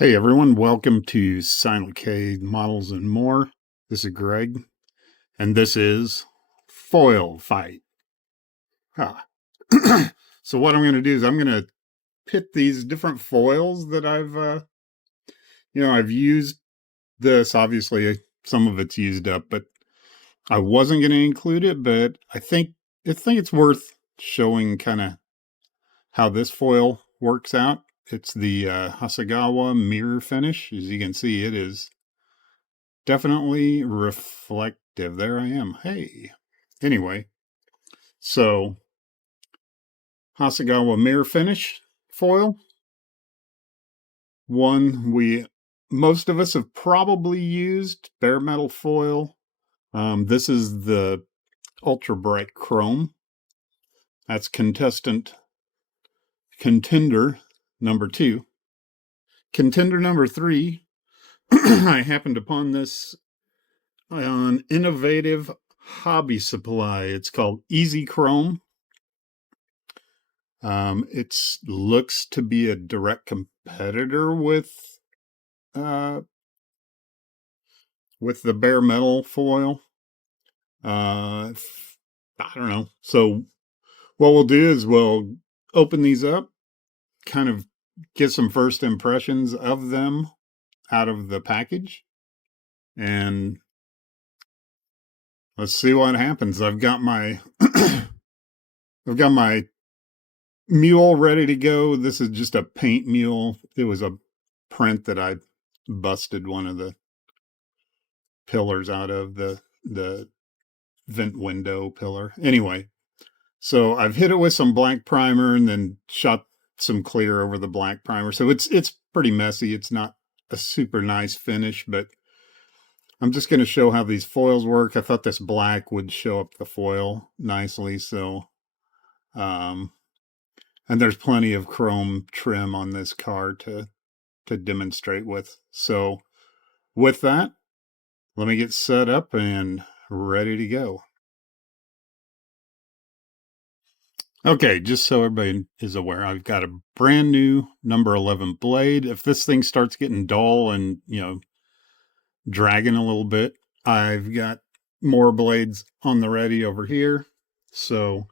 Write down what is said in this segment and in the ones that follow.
Hey everyone, welcome to Silent K Models and More. This is Greg, and this is Foil Fight. Ah. So what I'm going to do is I'm going to pit these different foils that I've used this. Obviously, some of it's used up, but I wasn't going to include it. But I think it's worth showing kind of how this foil works out. It's the Hasegawa mirror finish. As you can see, it is definitely reflective. There I am. Hey. Anyway, so Hasegawa mirror finish foil. One most of us have probably used bare metal foil. This is the ultra bright chrome. That's contender number 2. Contender number 3. I happened upon this on Innovative Hobby Supply. It's called Easy Chrome. It looks to be a direct competitor uh, with the bare metal foil. I don't know. So what we'll do is we'll open these up, kind of get some first impressions of them out of the package, and let's see what happens. I've got my I've got my mule ready to go. This is just a paint mule. It was a print that I busted one of the pillars out of the vent window pillar. Anyway, so I've hit it with some black primer and then shot some clear over the black primer. So it's pretty messy. It's not a super nice finish, but I'm just going to show how these foils work. I thought this black would show up the foil nicely. So, and there's plenty of chrome trim on this car to demonstrate with. So with that, let me get set up and ready to go. Okay, just so everybody is aware, I've got a brand new number 11 blade. If this thing starts getting dull and, dragging a little bit, I've got more blades on the ready over here. So,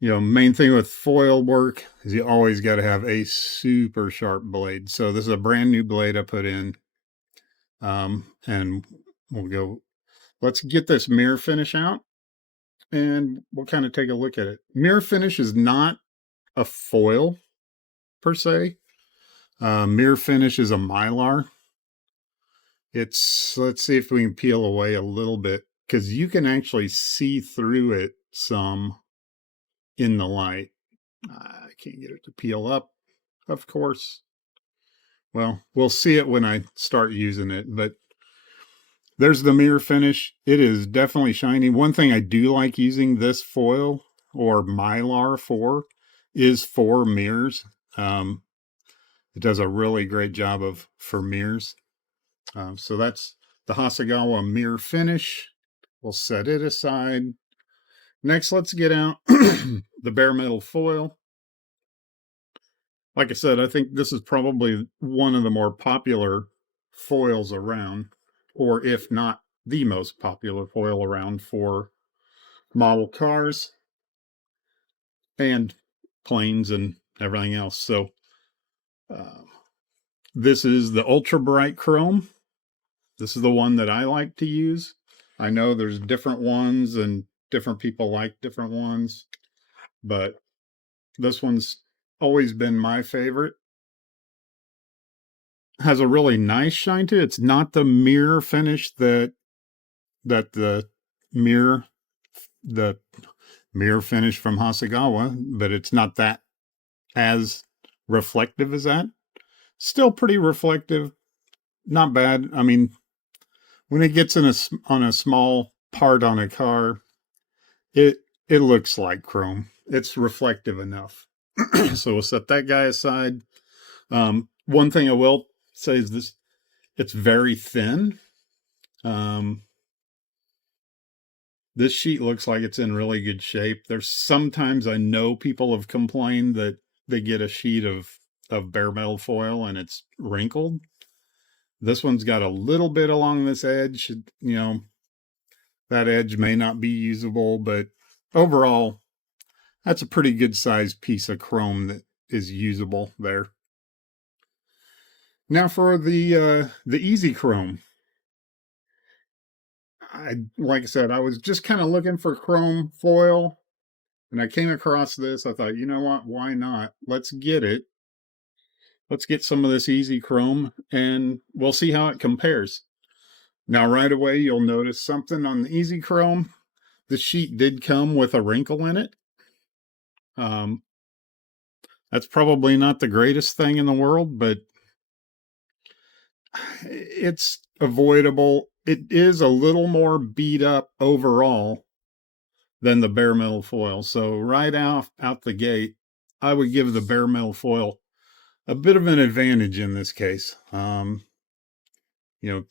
main thing with foil work is you always got to have a super sharp blade. So this is a brand new blade I put in. And let's get this mirror finish out and we'll kind of take a look at it. Mirror finish is not a foil per se. Mirror finish is a mylar. Let's see if we can peel away a little bit because you can actually see through it some in the light. I can't get it to peel up, of course. Well, we'll see it when I start using it, but there's the mirror finish. It is definitely shiny. One thing I do like using this foil or mylar for is for mirrors. It does a really great job for mirrors. So that's the Hasegawa mirror finish. We'll set it aside. Next, let's get out the bare metal foil. Like I said, I think this is probably one of the more popular foils around, or if not the most popular foil around for model cars and planes and everything else. So uh, this is the ultra bright chrome. This is the one that I like to use. I know there's different ones and different people like different ones, but this one's always been my favorite. Has a really nice shine to it. It's not the mirror finish that mirror the mirror finish from Hasegawa, but it's not that as reflective as that. Still pretty reflective, not bad. I mean, when it gets on a small part on a car, it looks like chrome. It's reflective enough. So we'll set that guy aside. One thing I will say is this: it's very thin. This sheet looks like it's in really good shape. There's sometimes I know people have complained that they get a sheet of of bare metal foil and it's wrinkled. This one's got a little bit along this edge. That edge may not be usable, but overall, that's a pretty good sized piece of chrome that is usable there. Now for the easy chrome. Like I said, I was just kind of looking for chrome foil and I came across this. I thought, you know what? Why not? Let's get it. Let's get some of this easy chrome and we'll see how it compares. Now, right away, you'll notice something on the easy chrome. The sheet did come with a wrinkle in it. Um, that's probably not the greatest thing in the world, but it's avoidable. It is a little more beat up overall than the bare metal foil. So right out the gate, I would give the bare metal foil a bit of an advantage in this case. You know,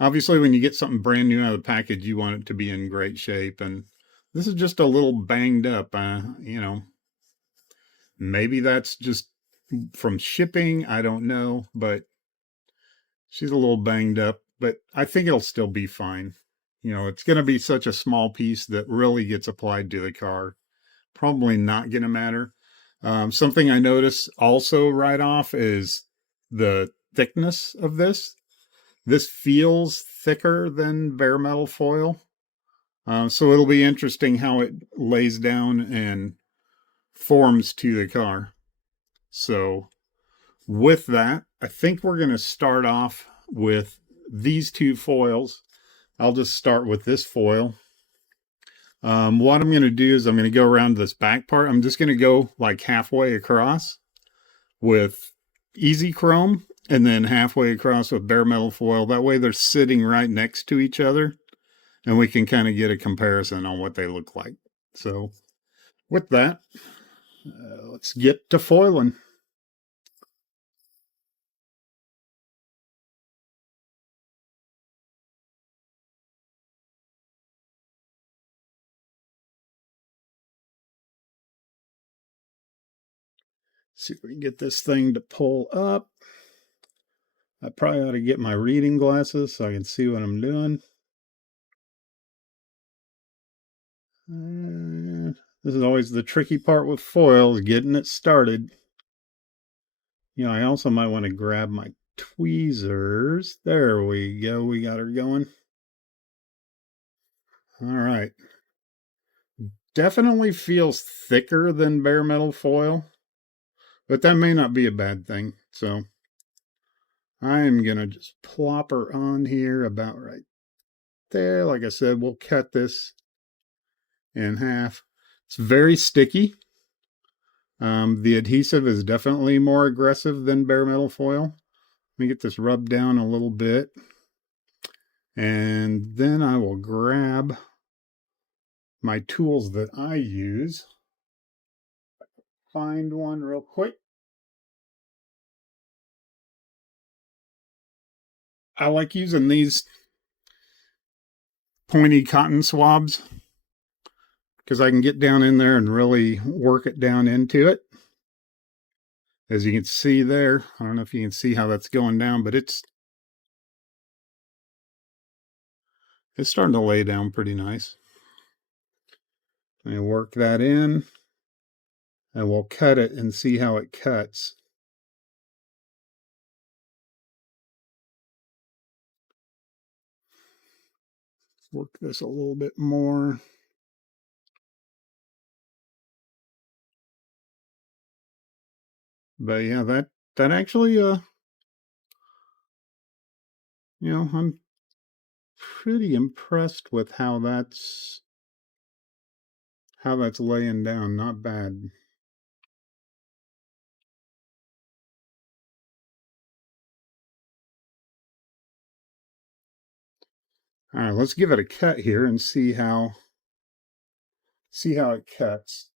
obviously when you get something brand new out of the package, you want it to be in great shape, and this is just a little banged up. Maybe that's just from shipping. I don't know, but she's a little banged up, but I think it'll still be fine. It's going to be such a small piece that really gets applied to the car. Probably not going to matter. Something I notice also right off is the thickness of this. This feels thicker than bare metal foil. So it'll be interesting how it lays down and forms to the car. So with that, I think we're going to start off with these two foils. I'll just start with this foil. What I'm going to do is I'm going to go around this back part. I'm just going to go like halfway across with easy chrome and then halfway across with bare metal foil. That way they're sitting right next to each other and we can kind of get a comparison on what they look like. So with that, let's get to foiling. See if we can get this thing to pull up. I probably ought to get my reading glasses so I can see what I'm doing. This is always the tricky part with foil, is getting it started. I also might want to grab my tweezers. There we go. We got her going. All right. Definitely feels thicker than bare metal foil, but that may not be a bad thing. So I am going to just plop her on here about right there. Like I said, we'll cut this in half. It's very sticky. The adhesive is definitely more aggressive than bare metal foil. Let me get this rubbed down a little bit. And then I will grab my tools that I use. Find one real quick. I like using these pointy cotton swabs because I can get down in there and really work it down into it. As you can see there, I don't know if you can see how that's going down, but it's starting to lay down pretty nice. And work that in, and we'll cut it and see how it cuts. Work this a little bit more. But yeah, that actually I'm pretty impressed with how that's laying down. Not bad. All right, let's give it a cut here and see how it cuts.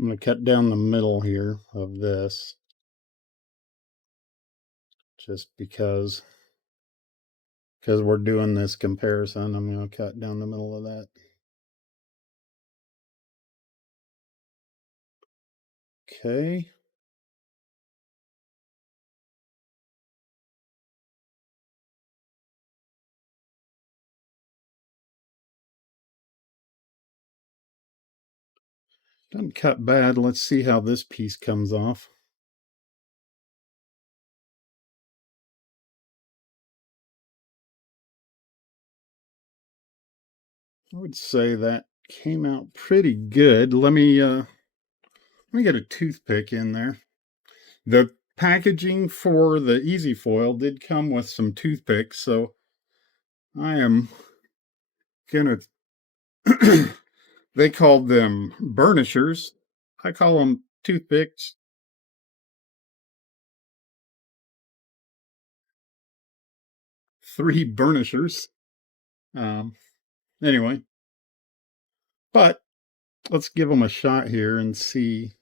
I'm going to cut down the middle here of this just because we're doing this comparison. I'm going to cut down the middle of that. Okay. Doesn't cut bad. Let's see how this piece comes off. I would say that came out pretty good. Let me get a toothpick in there. The packaging for the Easy Foil did come with some toothpicks, so I am gonna they called them burnishers. I call them toothpicks. 3 burnishers. Um, anyway, but let's give them a shot here and see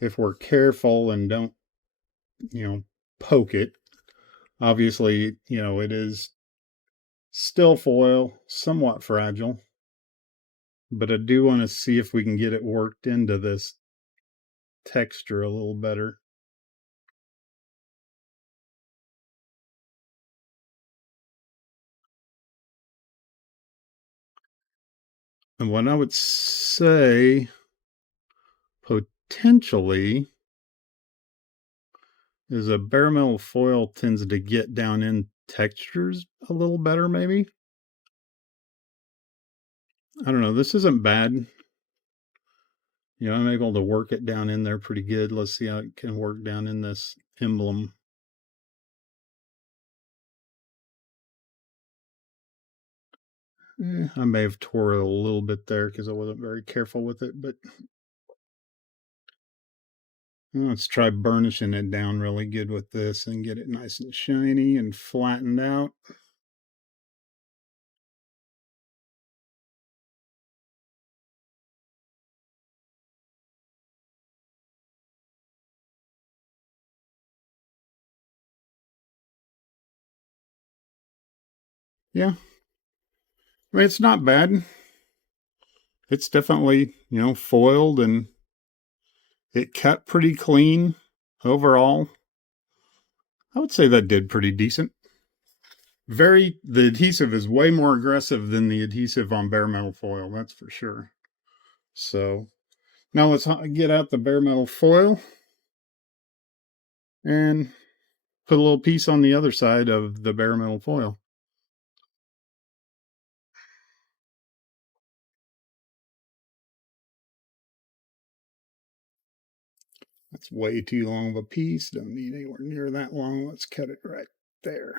if we're careful and don't, poke it. Obviously, it is still foil, somewhat fragile, but I do want to see if we can get it worked into this texture a little better. And what I would say potentially is a bare metal foil tends to get down in textures a little better, maybe. I don't know. This isn't bad. I'm able to work it down in there pretty good. Let's see how it can work down in this emblem. I may have tore it a little bit there because I wasn't very careful with it, but let's try burnishing it down really good with this and get it nice and shiny and flattened out. Yeah, I mean, it's not bad. It's definitely, foiled and it cut pretty clean overall. I would say that did pretty decent. The adhesive is way more aggressive than the adhesive on bare metal foil, that's for sure. So now let's get out the bare metal foil and put a little piece on the other side of the bare metal foil. That's way too long of a piece. Don't need anywhere near that long. Let's cut it right there.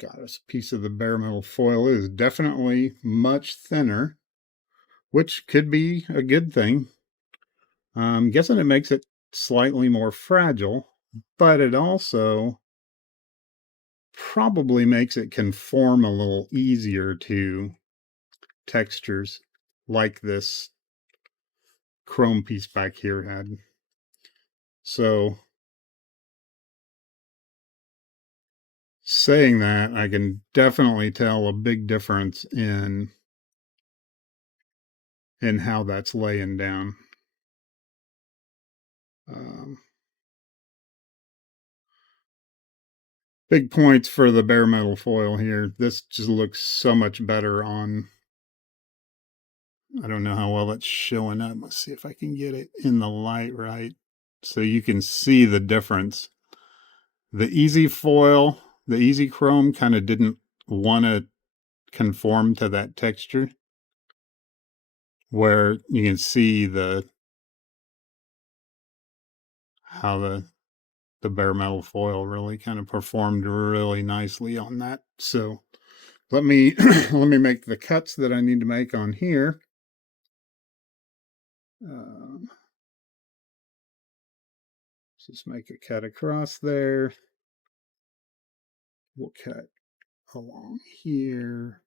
God, this piece of the bare metal foil is definitely much thinner, which could be a good thing. I'm guessing it makes it slightly more fragile, but it also probably makes it conform a little easier to textures like this chrome piece back here had. So saying that, I can definitely tell a big difference in how that's laying down. Um, Big points for the bare metal foil here. This just looks so much better on. I don't know how well it's showing up. Let's see if I can get it in the light right. So you can see the difference. The easy foil, the easy chrome kind of didn't want to conform to that texture, where you can see how the bare metal foil really kind of performed really nicely on that. So let me let me make the cuts that I need to make on here. Just make a cut across there. we'll cut along here.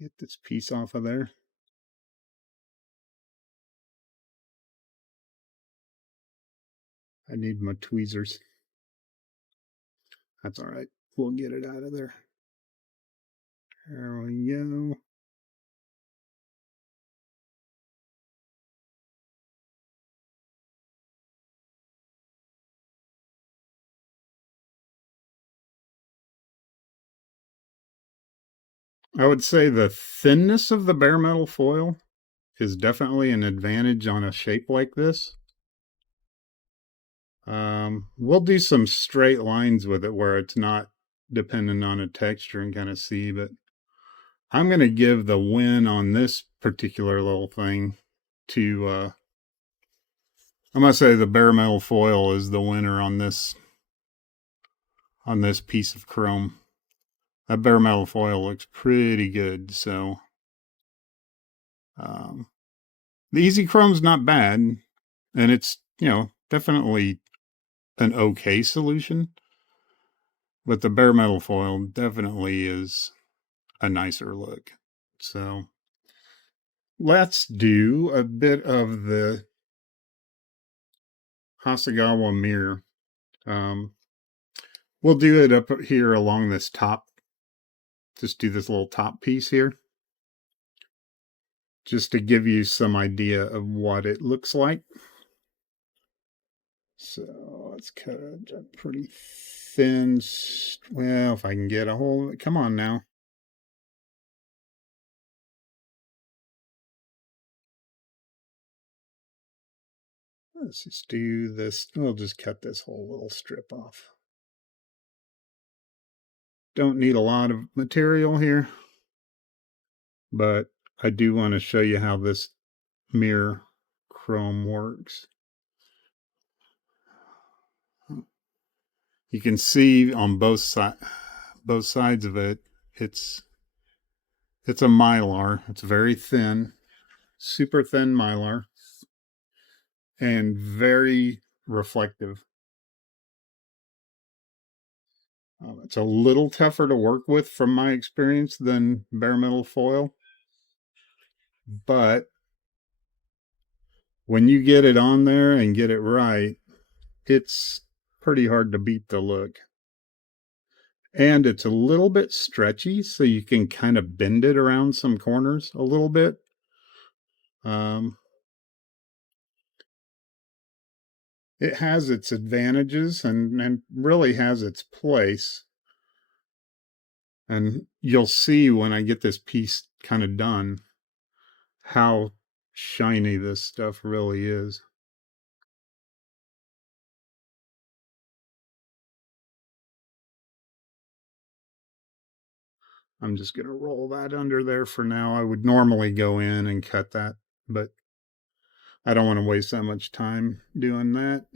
Get this piece off of there. I need my tweezers. That's all right. We'll get it out of there. There we go. I would say the thinness of the bare metal foil is definitely an advantage on a shape like this. We'll do some straight lines with it where it's not dependent on a texture and kind of see, but I'm going to give the win on this particular little thing to, I'm going to say the bare metal foil is the winner on this piece of chrome. That bare metal foil looks pretty good. So, the easy chrome's not bad, and it's, definitely an okay solution, but the bare metal foil definitely is a nicer look. So let's do a bit of the Hasegawa mirror. We'll do it up here along this top. Just do this little top piece here, just to give you some idea of what it looks like. So let's cut a pretty thin, well, if I can get a hold of it. Come on now. Let's just do this. We'll just cut this whole little strip off. Don't need a lot of material here, but I do want to show you how this mirror chrome works. You can see on both sides of it, it's a mylar. It's very thin, super thin mylar, and very reflective. It's a little tougher to work with from my experience than bare metal foil, but when you get it on there and get it right, it's pretty hard to beat the look. And it's a little bit stretchy, so you can kind of bend it around some corners a little bit. It has its advantages and really has its place. And you'll see when I get this piece kind of done how shiny this stuff really is. I'm just going to roll that under there for now. I would normally go in and cut that, but I don't want to waste that much time doing that.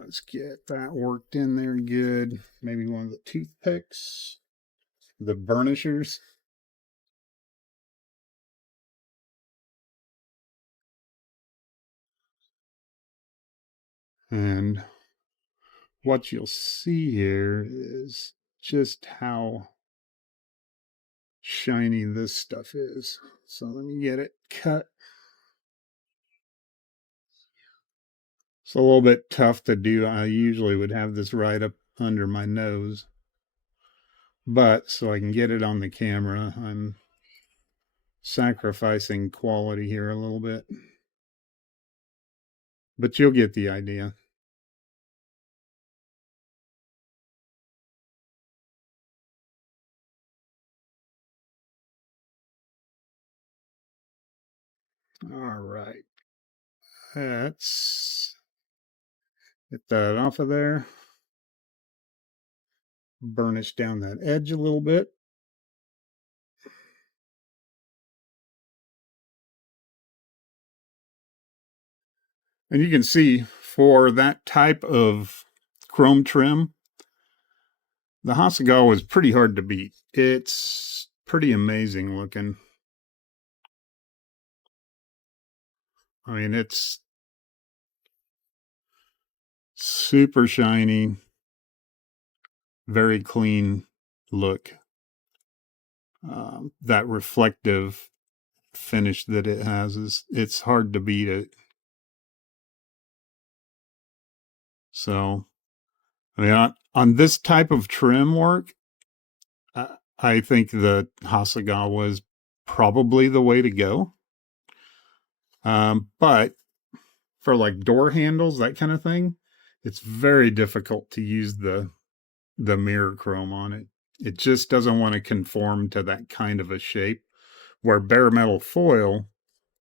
Let's get that worked in there good. Maybe one of the toothpicks, the burnishers. And what you'll see here is just how shiny this stuff is. So let me get it cut. It's a little bit tough to do. I usually would have this right up under my nose, but so I can get it on the camera, I'm sacrificing quality here a little bit, but you'll get the idea. All right, let's get that off of there. Burnish down that edge a little bit. And you can see for that type of chrome trim, The Hasegawa is pretty hard to beat. It's pretty amazing looking. I mean, it's super shiny, very clean look. That reflective finish that it has is it's hard to beat it. So, I mean, on this type of trim work, I think the Hasegawa is probably the way to go. But for like door handles, that kind of thing, it's very difficult to use the mirror chrome on it. It just doesn't want to conform to that kind of a shape. Where bare metal foil,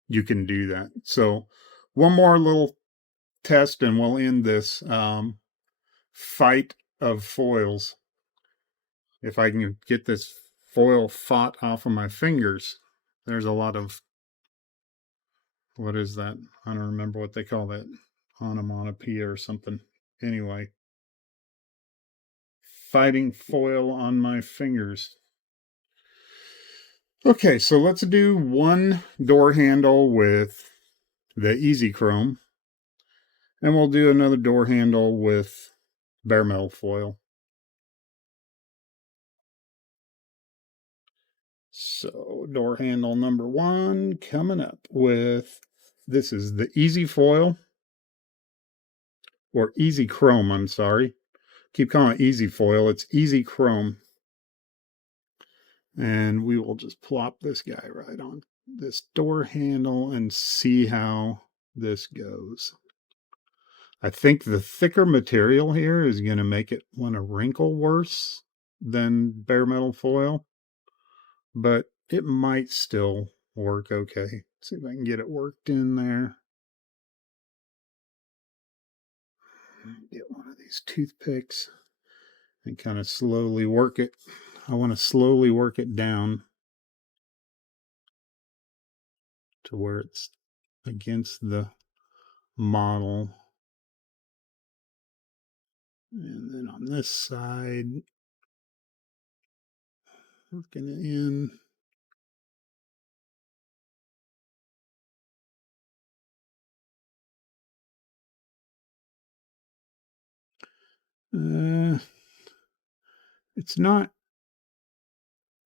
you can do that. So one more little test and we'll end this fight of foils. If I can get this foil fought off of my fingers, there's a lot of, what is that? I don't remember what they call that, onomatopoeia or something. Anyway, fighting foil on my fingers. Okay, so let's do one door handle with the Easy Chrome, and we'll do another door handle with bare metal foil. So door handle number one coming up with, this is the Easy Foil, or Easy Chrome, I'm sorry. Keep calling it Easy Foil, it's Easy Chrome. And we will just plop this guy right on this door handle and see how this goes. I think the thicker material here is going to make it want to wrinkle worse than bare metal foil, but it might still work okay. Let's see if I can get it worked in there. Get one of these toothpicks and kind of slowly work it. I want to slowly work it down to where it's against the model. And then on this side, working it in. It's not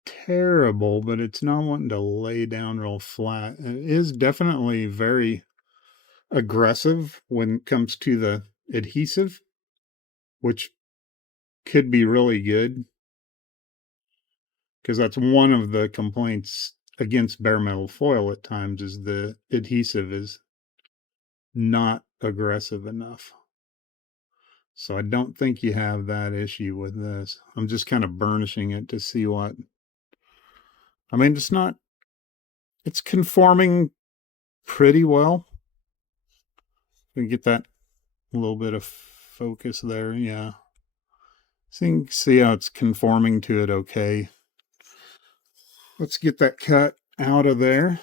terrible, but it's not wanting to lay down real flat. It is definitely very aggressive when it comes to the adhesive, which could be really good because that's one of the complaints against bare metal foil at times is the adhesive is not aggressive enough. So I don't think you have that issue with this. I'm just kind of burnishing it to see what, I mean, it's conforming pretty well. We get that little bit of focus there. Yeah. So you can see how it's conforming to it okay. Let's get that cut out of there.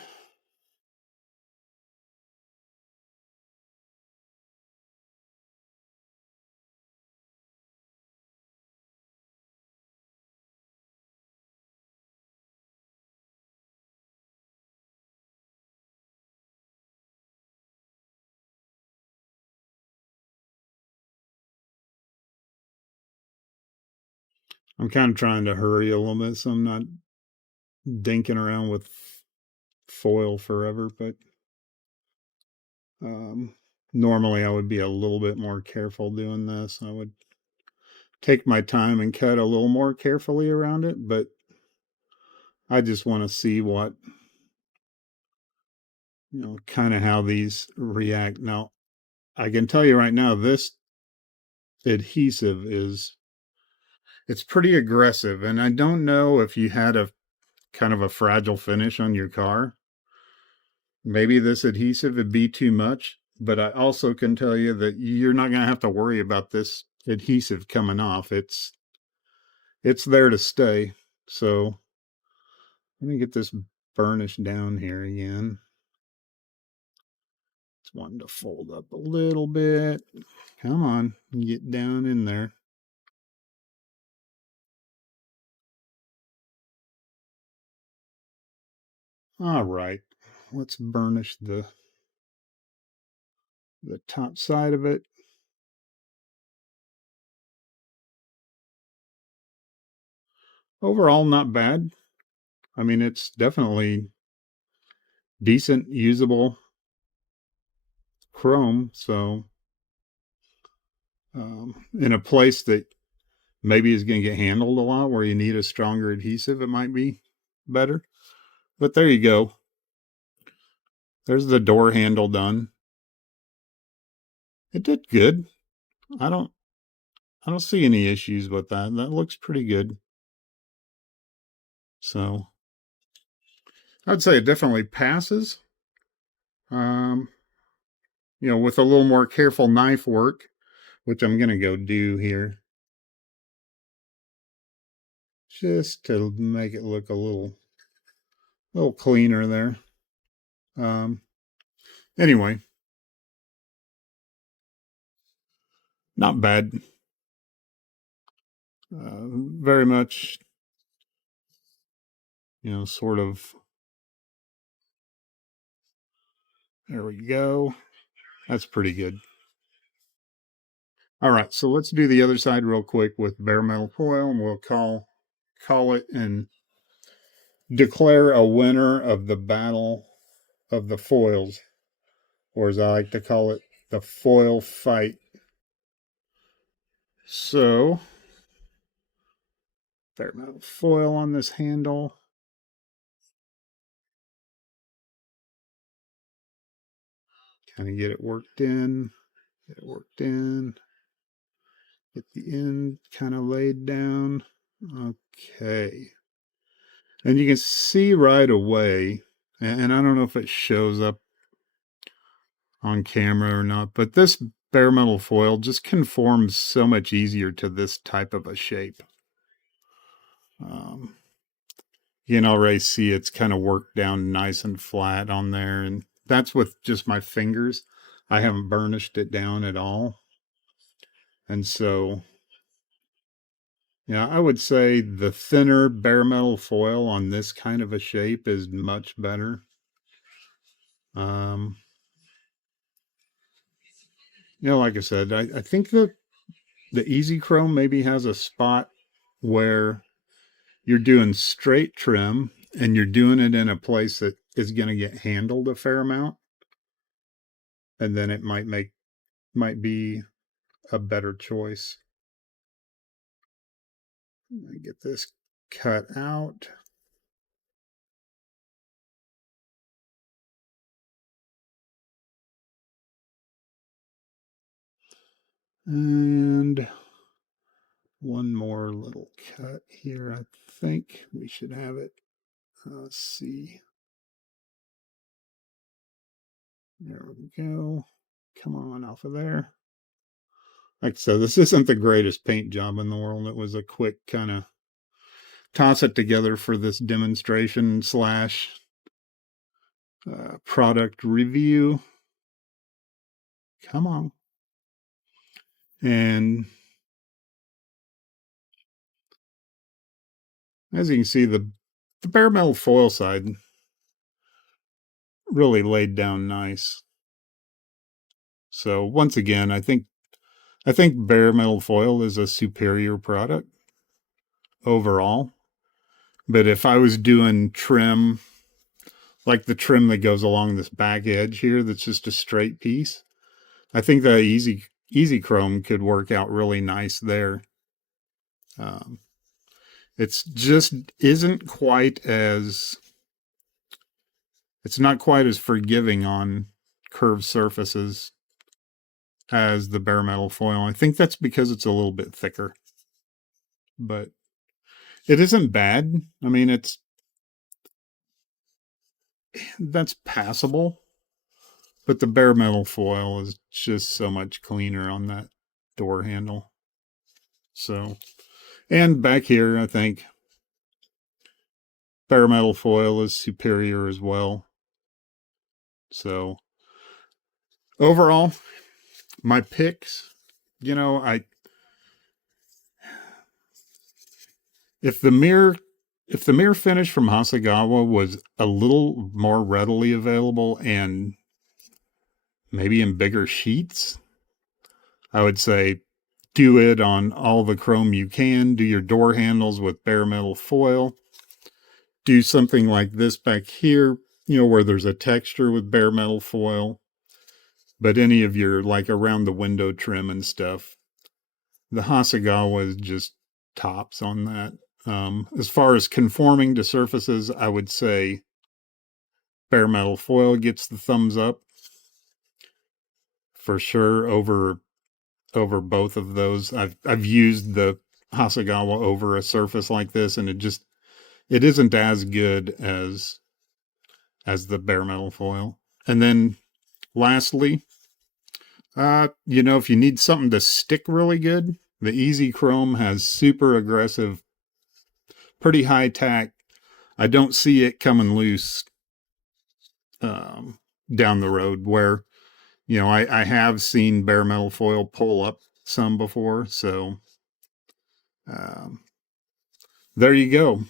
I'm kind of trying to hurry a little bit so I'm not dinking around with foil forever, but normally I would be a little bit more careful doing this. I would take my time and cut a little more carefully around it, but I just want to see what, kind of how these react. Now, I can tell you right now, this adhesive it's pretty aggressive. And I don't know if you had a kind of a fragile finish on your car. Maybe this adhesive would be too much, but I also can tell you that you're not going to have to worry about this adhesive coming off. It's there to stay. So let me get this burnish down here again. Just wanting to fold up a little bit. Come on, get down in there. All right, let's burnish the top side of it. Overall, not bad. I mean, it's definitely decent, usable chrome. So, in a place that maybe is going to get handled a lot where you need a stronger adhesive, it might be better. But there you go. There's the door handle done. It did good. I don't I don't see any issues with that. That looks pretty good. So I'd say it definitely passes. Um, with a little more careful knife work, which I'm gonna go do here, just to make it look a little cleaner there. Um, anyway, not bad. Very much, sort of. There we go. That's pretty good. All right, so let's do the other side real quick with bare metal foil, and we'll call it and declare a winner of the battle of the foils, or as I like to call it, the foil fight. So, bare metal foil on this handle. Kind of get it worked in, get it worked in, get the end kind of laid down. Okay. And you can see right away, and I don't know if it shows up on camera or not, but this bare metal foil just conforms so much easier to this type of a shape. Um, you can already see it's kind of worked down nice and flat on there, and that's with just my fingers. I haven't burnished it down at all. And so, yeah, I would say the thinner bare metal foil on this kind of a shape is much better. Um, like I said, I think the Easy Chrome maybe has a spot where you're doing straight trim and you're doing it in a place that is going to get handled a fair amount, and then it might be a better choice. Get this cut out. And one more little cut here. I think we should have it. Let's see. There we go. Come on off of there. Like I said, this isn't the greatest paint job in the world. It was a quick kind of toss it together for this demonstration slash product review. Come on. And as you can see, the bare metal foil side really laid down nice. So once again, I think bare metal foil is a superior product overall. But if I was doing trim, like the trim that goes along this back edge here, that's just a straight piece, I think the easy chrome could work out really nice there. Um, it's just isn't quite as it's not quite as forgiving on curved surfaces as the bare metal foil. I think that's because it's a little bit thicker, but it isn't bad. I mean, that's passable, but the bare metal foil is just so much cleaner on that door handle. So, and back here, I think bare metal foil is superior as well. So, overall, my picks, I if the mirror if the mirror finish from Hasegawa was a little more readily available and maybe in bigger sheets, I would say do it on all the chrome you can. Do your door handles with bare metal foil. Do something like this back here, where there's a texture with bare metal foil. But any of your, like around the window trim and stuff, the Hasegawa is just tops on that. As far as conforming to surfaces, I would say bare metal foil gets the thumbs up for sure over both of those. I've used the Hasegawa over a surface like this, and it isn't as good as the bare metal foil. And then lastly, if you need something to stick really good, the Easy Chrome has super aggressive, pretty high tack. I don't see it coming loose down the road where, I have seen bare metal foil pull up some before. So um, there you go.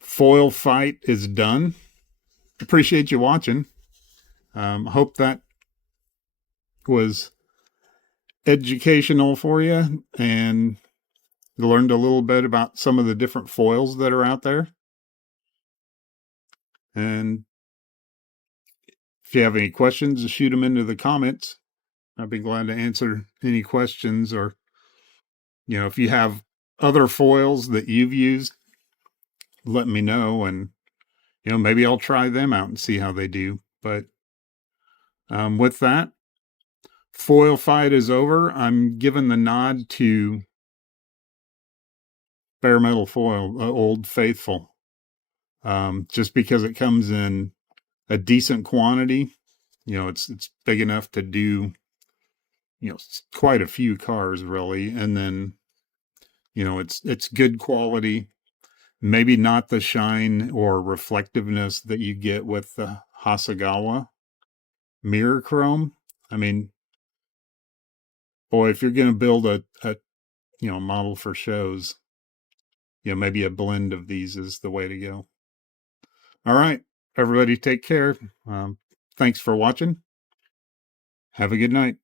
Foil fight is done. Appreciate you watching. Hope that was educational for you and learned a little bit about some of the different foils that are out there. And if you have any questions, just shoot them into the comments. I'd be glad to answer any questions, or, if you have other foils that you've used, let me know, and, maybe I'll try them out and see how they do. But with that, foil fight is over. I'm giving the nod to bare metal foil, Old Faithful, just because it comes in a decent quantity. It's big enough to do, quite a few cars really. And then, it's good quality, maybe not the shine or reflectiveness that you get with the Hasegawa mirror chrome. I mean, boy, if you're going to build a model for shows, maybe a blend of these is the way to go. All right, everybody take care. Thanks for watching. Have a good night.